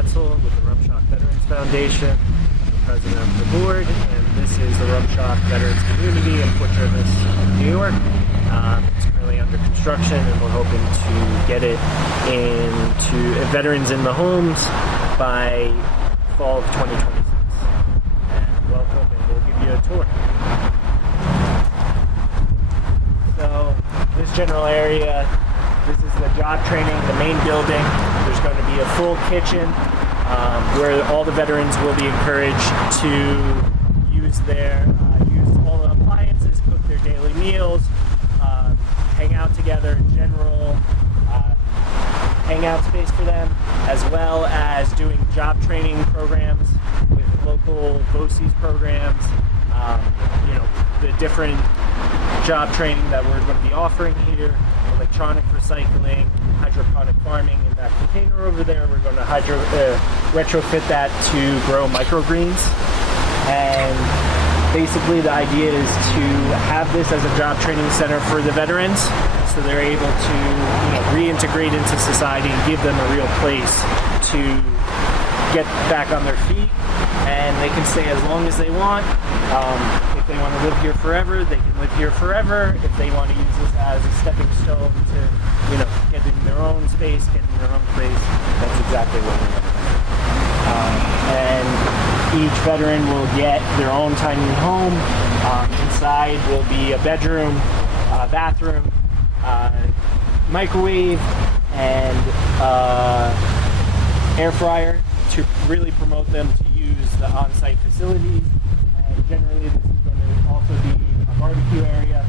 Wetzel with the Rumshock Veterans Foundation, the president of the board, and this is the Rumshock Veterans Community in Port Jervis, New York. It's currently under construction, and we're hoping to get it into veterans in the homes by fall of 2026. And welcome, and we'll give you a tour. So this general area, this is the job training, the main building. There's going to be a full kitchen where all the veterans will be encouraged to use all the appliances, cook their daily meals, hang out together, general hangout space for them, as well as doing job training programs with local BOCES programs, the different job training that we're going to be offering here, electronic recycling, hydroponic farming. In that container over there, we're going to retrofit that to grow microgreens. And basically the idea is to have this as a job training center for the veterans, so they're able to reintegrate into society and give them a real place to get back on their feet, and they can stay as long as they want. If they want to live here forever, they can live here forever. If they want to use this as a stepping stone to, get in their own space, get in their own place, that's exactly what we're doing. And each veteran will get their own tiny home. Inside will be a bedroom, bathroom, microwave, and air fryer to really promote them to use the on-site facilities. And generally this is going to also be a barbecue area.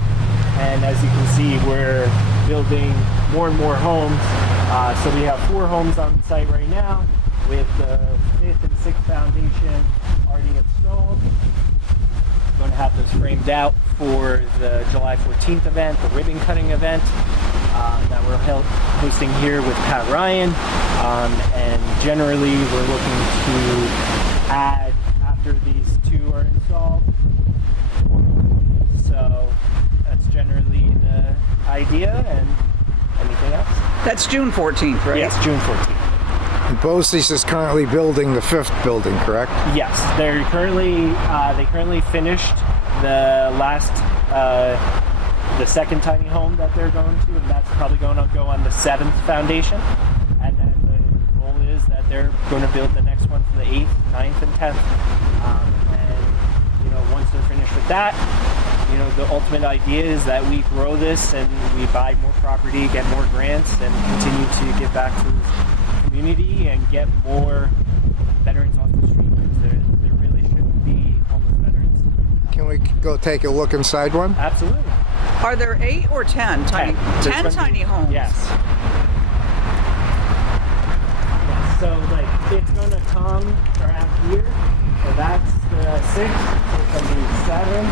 And as you can see, we're building more and more homes. So we have 4 homes on site right now, with the 5th and 6th foundation already installed. We're going to have those framed out for the July 14th event, the ribbon cutting event that we're hosting here with Pat Ryan. And generally we're looking to add after these 2 are installed. So that's generally the idea. And anything else? That's June 14th, right? Yes, June 14th. And BOCES is currently building the 5th building, correct? Yes, they currently finished the last, the 2nd tiny home that they're going to, and that's probably going to go on the 7th foundation. And then the goal is that they're going to build the next one for the 8th, 9th, and 10th. And once they're finished with that, the ultimate idea is that we grow this and we buy more property, get more grants, and continue to give back to the community and get more veterans off the street, because there really shouldn't be homeless veterans. Can we go take a look inside one? Absolutely. Are there 8 or 10 tiny? 10 tiny homes. Yes. So it's going to come around here. So that's the 6th. It's going to be 7,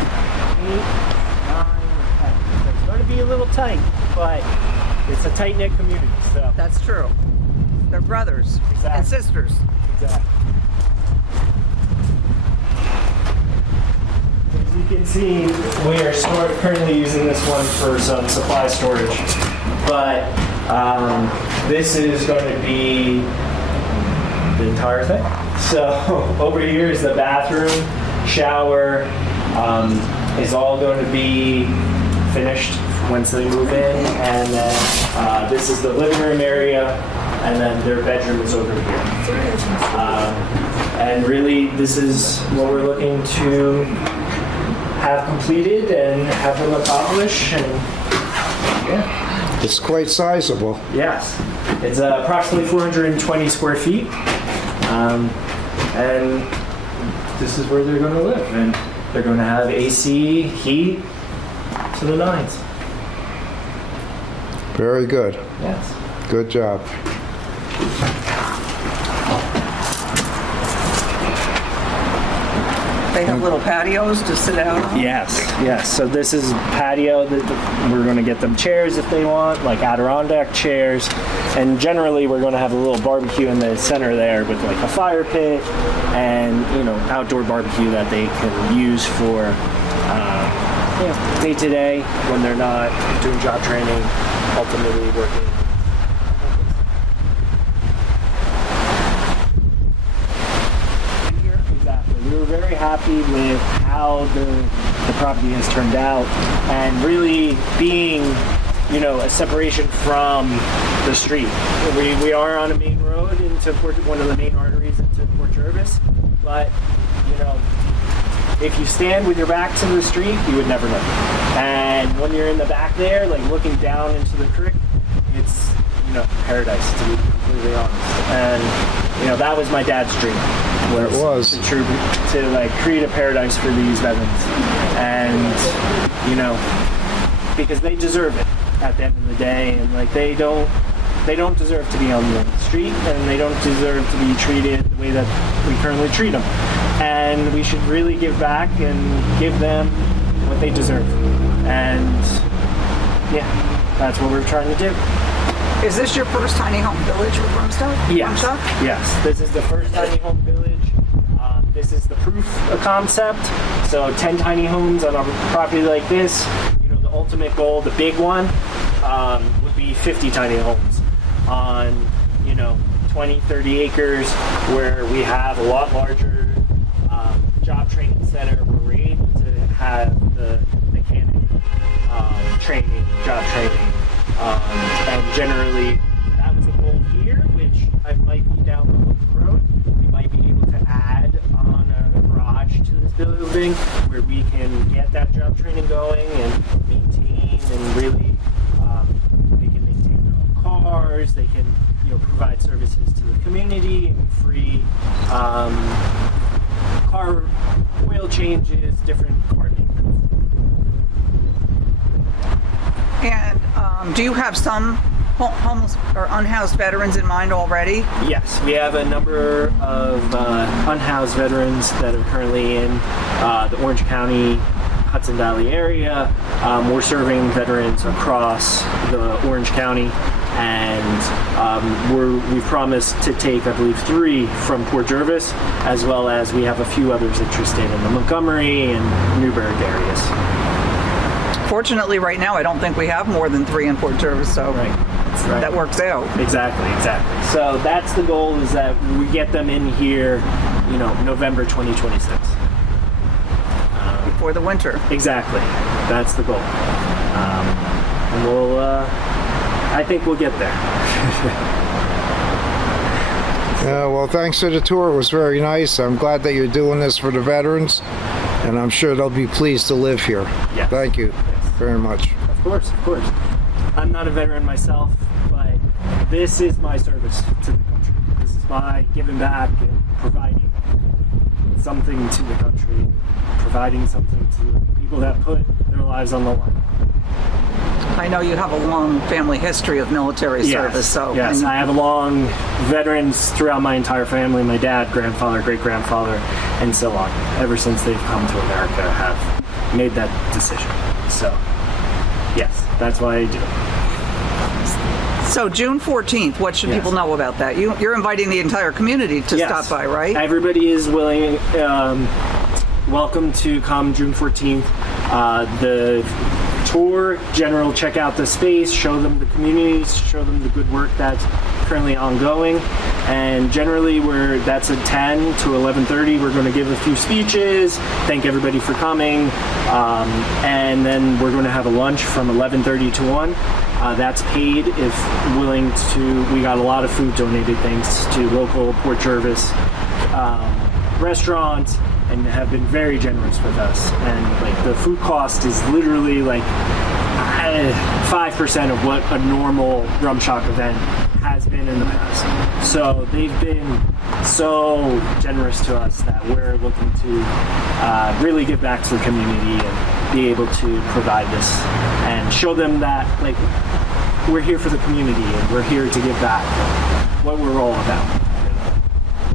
8, 9, 10. So it's going to be a little tight, but it's a tight-knit community. So That's true. They're brothers and sisters. Exactly. As you can see, we are currently using this one for some supply storage, but this is going to be the entire thing. So over here is the bathroom, shower, is all going to be finished once they move in, and then this is the living room area, and then their bedroom is over here. And really, this is what we're looking to have completed and have them accomplish. And yeah, It's quite sizable. yes, it's approximately 420 square feet, and this is where they're going to live, and they're going to have AC, heat, to the nines. Very good. Yes. Good job. They have little patios to sit out on. Yes. So this is patio. We're going to get them chairs if they want, like Adirondack chairs. And generally, we're going to have a little barbecue in the center there with like a fire pit and outdoor barbecue that they can use for day to day when they're not doing job training, ultimately working. very happy with how the property has turned out, and really being, you know, a separation from the street. We are on a main road into one of the main arteries into Port Jervis, but you know, if you stand with your back to the street, you would never know. And when you're in the back there, like looking down into the creek, it's, you know, paradise, to be completely honest. And you know, that was my dad's dream. It was to like create a paradise for these veterans, and you know, because they deserve it at the end of the day, and like they don't deserve to be on the street, and they don't deserve to be treated the way that we currently treat them. And we should really give back and give them what they deserve. And yeah, that's what we're trying to do. Is this your first tiny home village with Rumshock? Yes. Rumshock? Yes. This is the first tiny home village. This is the proof of concept. So 10 tiny homes on a property like this. You know, the ultimate goal, the big one, would be 50 tiny homes on, you know, 20, 30 acres, where we have a lot larger job training center where we're able to have the mechanic training, job training, and generally that was a goal here, which I might be down the road. We might be able to add on a garage to this building where we can get that job training going and maintain, and really they can maintain their own cars. They can, you know, provide services to the community and free car oil changes, different car maintenance. And do you have some homeless or unhoused veterans in mind already? Yes, we have a number of unhoused veterans that are currently in the Orange County, Hudson Valley area. We're serving veterans across the Orange County, and we've promised to take, I believe, 3 from Port Jervis, as well as we have a few others interested in the Montgomery and Newburgh areas. Fortunately, right now, I don't think we have more than 3 in Port Jervis, so that works out. Exactly. So that's the goal, is that we get them in here, you know, November 2026. Before the winter. Exactly. That's the goal. And we'll, I think we'll get there. well, thanks for the tour. It was very nice. I'm glad that you're doing this for the veterans, and I'm sure they'll be pleased to live here. Yes. Thank you very much. Of course. I'm not a veteran myself, but this is my service to the country. This is my giving back and providing something to the country, providing something to the people that put their lives on the line. I know you have a long family history of military service, so... Yes, I have a long veterans throughout my entire family. My dad, grandfather, great-grandfather, and so on. Ever since they've come to America, have made that decision. So, yes, that's why I do it. So June 14th, what should people know about that? You're inviting the entire community to stop by, right? Everybody is willing, welcome to come June 14th. The tour, general, check out the space, show them the communities, show them the good work that's currently ongoing. And generally that's at 10 to 11:30. We're going to give a few speeches, thank everybody for coming, and then we're going to have a lunch from 11:30 to 1. That's paid if willing to. We got a lot of food donated thanks to local Port Jervis restaurants, and have been very generous with us. And like the food cost is literally like 5% of what a normal Rumshock event has been in the past. So they've been so generous to us that we're looking to really give back to the community and be able to provide this and show them that like we're here for the community and we're here to give back what we're all about.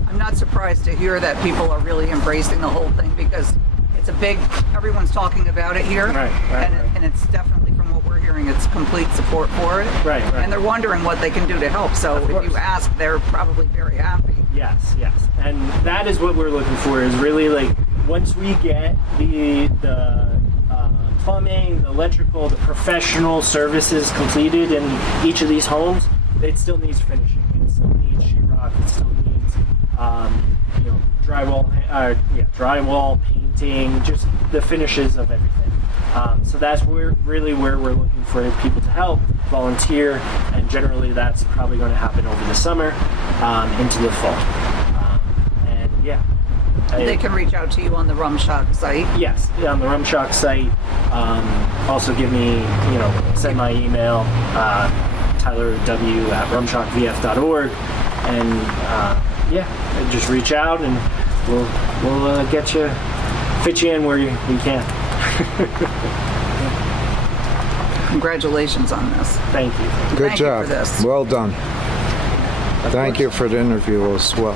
I'm not surprised to hear that people are really embracing the whole thing, because it's a big, everyone's talking about it here. And it's definitely, from what we're hearing, it's complete support for it. Right. And they're wondering what they can do to help. So if you ask, they're probably very happy. Yes. And that is what we're looking for, is really like, once we get the plumbing, the electrical, the professional services completed in each of these homes, it still needs finishing. It still needs sheetrock. It still needs drywall, painting, just the finishes of everything. So that's really where we're looking for people to help, volunteer, and generally that's probably going to happen over the summer into the fall. And yeah. They can reach out to you on the Rumshock site. Yes, on the Rumshock site. Also give me, send my email, tylerw@rumshockvf.org, and just reach out and we'll fit you in where we can. Congratulations on this. Thank you. Good Thank you job. for this. Well done. Thank course. you for the interview as well.